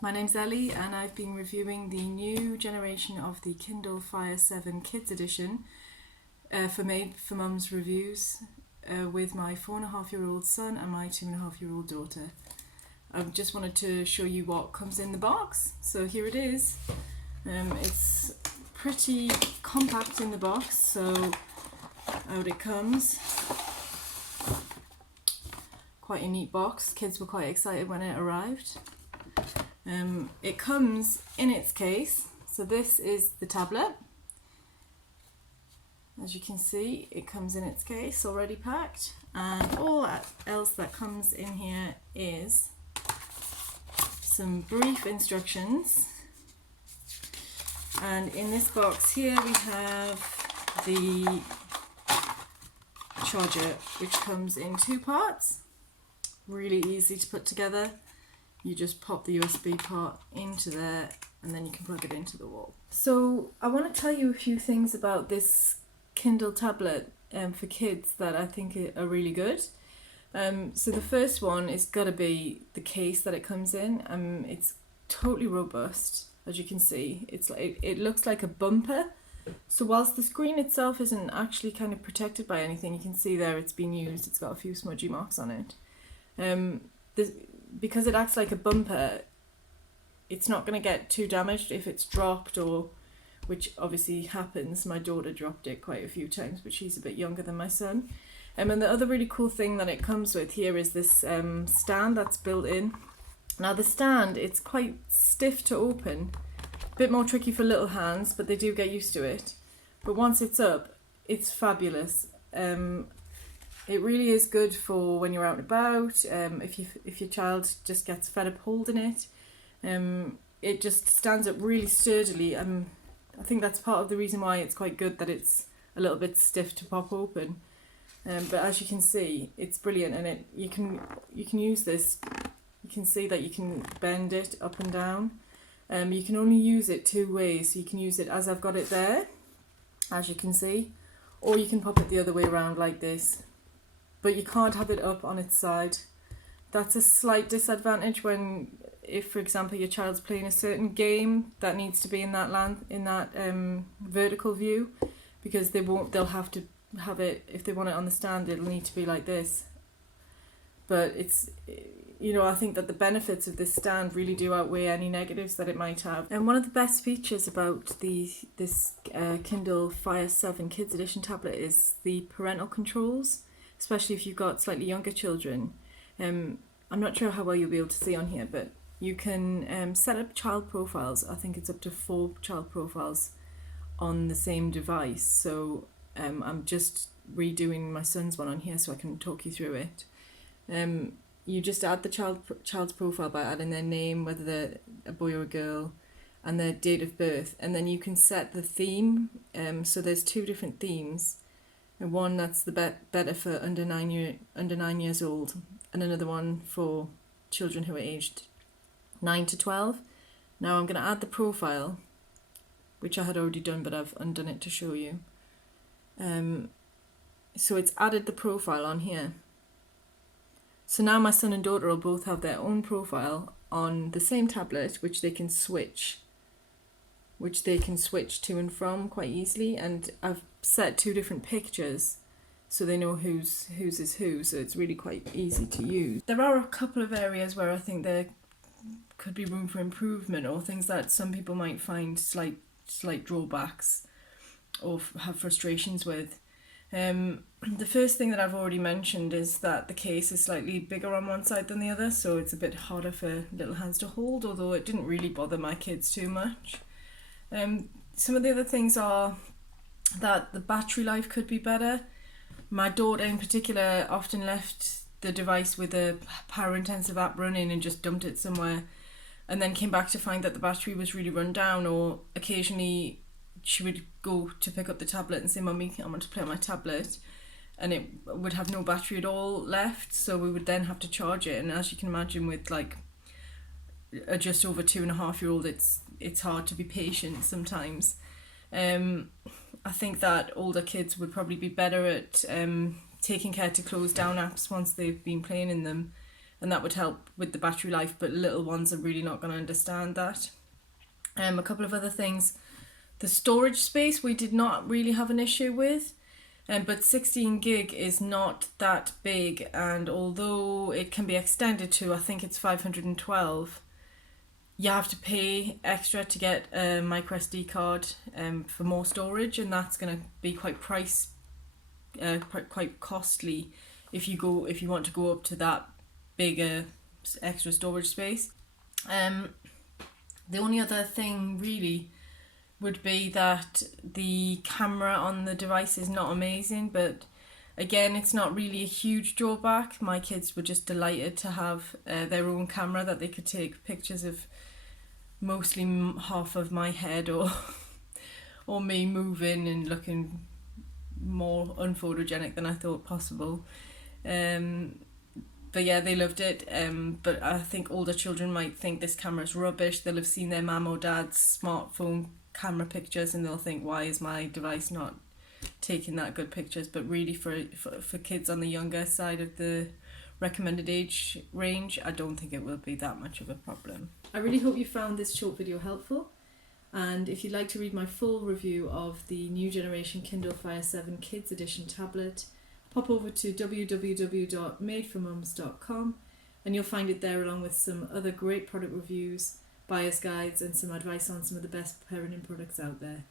My name's Ellie and I've been reviewing the new generation of the Kindle Fire 7 Kids Edition for MadeForMums reviews with my 4.5-year-old son and my 2.5-year-old daughter. I just wanted to show you what comes in the box. So here it is. It's pretty compact in the box, so out it comes. Quite a neat box. Kids were quite excited when it arrived. It comes in its case, so this is the tablet. As you can see, it comes in its case already packed, and all else that comes in here is some brief instructions. And in this box here we have the charger, which comes in two parts. Really easy to put together. You just pop the USB part into there and then you can plug it into the wall. So I want to tell you a few things about this Kindle tablet for kids that I think are really good. So the first one is got to be the case that it comes in. It's totally robust, as you can see. It looks like a bumper. So whilst the screen itself isn't actually kind of protected by anything, you can see there it's been used. It's got a few smudgy marks on it. Because it acts like a bumper, it's not going to get too damaged if it's dropped, or which obviously happens. My daughter dropped it quite a few times, but she's a bit younger than my son. And the other really cool thing that it comes with here is this stand that's built in. Now the stand, it's quite stiff to open, a bit more tricky for little hands, but they do get used to it. But once it's up, it's fabulous. It really is good for when you're out and about. If your child just gets fed up holding it, it just stands up really sturdily. I think that's part of the reason why it's quite good, that it's a little bit stiff to pop open. But as you can see, it's brilliant, and you can use this. You can see that you can bend it up and down. You can only use it two ways. So you can use it as I've got it there, as you can see, or you can pop it the other way around like this. But you can't have it up on its side. That's a slight disadvantage if for example your child's playing a certain game that needs to be in that vertical view, because they'll have to have it, if they want it on the stand, it'll need to be like this. But I think that the benefits of this stand really do outweigh any negatives that it might have. And one of the best features about this Kindle Fire 7 Kids Edition tablet is the parental controls, especially if you've got slightly younger children. I'm not sure how well you'll be able to see on here, but you can set up child profiles. I think it's up to 4 child profiles on the same device. So I'm just redoing my son's one on here so I can talk you through it. You just add the child's profile by adding their name, whether they're a boy or a girl, and their date of birth, and then you can set the theme. So there's 2 different themes. And one that's better for under 9 years old, and another one for children who are aged 9 to 12. Now I'm going to add the profile, which I had already done, but I've undone it to show you. So it's added the profile on here. So now my son and daughter will both have their own profile on the same tablet, which they can switch to and from quite easily. And I've set 2 different pictures so they know whose is who, so it's really quite easy to use. There are a couple of areas where I think there could be room for improvement, or things that some people might find slight drawbacks or have frustrations with. The first thing that I've already mentioned is that the case is slightly bigger on one side than the other, so it's a bit harder for little hands to hold, although it didn't really bother my kids too much. Some of the other things are that the battery life could be better. My daughter in particular often left the device with a power intensive app running and just dumped it somewhere, and then came back to find that the battery was really run down, or occasionally she would go to pick up the tablet and say, "Mummy, I want to play on my tablet," and it would have no battery at all left, so we would then have to charge it. And as you can imagine, with a just over 2.5-year-old, it's hard to be patient sometimes. I think that older kids would probably be better at taking care to close down apps once they've been playing in them, and that would help with the battery life, but little ones are really not going to understand that. A couple of other things. The storage space we did not really have an issue with, but 16 gig is not that big, and although it can be extended to, I think it's 512, you have to pay extra to get a micro SD card for more storage, and that's going to be quite quite costly if you want to go up to that bigger extra storage space. The only other thing really would be that the camera on the device is not amazing, but again, it's not really a huge drawback. My kids were just delighted to have their own camera that they could take pictures of mostly half of my head or me moving and looking more unphotogenic than I thought possible. But yeah, they loved it. But I think older children might think this camera's rubbish. They'll have seen their mum or dad's smartphone camera pictures and they'll think, why is my device not taking that good pictures? But really for kids on the younger side of the recommended age range, I don't think it will be that much of a problem. I really hope you found this short video helpful, and if you'd like to read my full review of the new generation Kindle Fire 7 Kids Edition tablet, pop over to www.MadeForMums.com and you'll find it there, along with some other great product reviews, buyer's guides and some advice on some of the best parenting products out there.